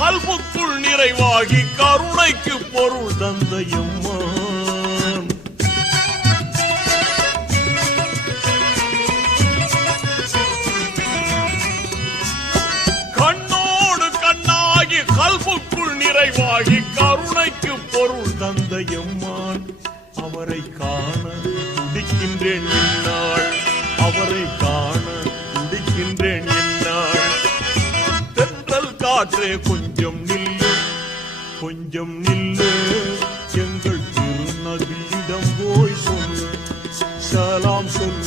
கல்புக்குள் நிறைவாகி கருணைக்கு பொருள் தந்த எம்மான் கண்ணோடு கண்ணாகி கல்புக்குள் நிறைவாகி கருணைக்கு பொருள் தந்த எம்மான் அவரை காண துடிக்கின்றேன் இந்நாள். அவரை காண காற்றே கொஞ்சம் நில்லு கொஞ்சம் நில்லு. எங்கள் திருநபியிடம் போய் சொல்லு சலாம் சொல்லு.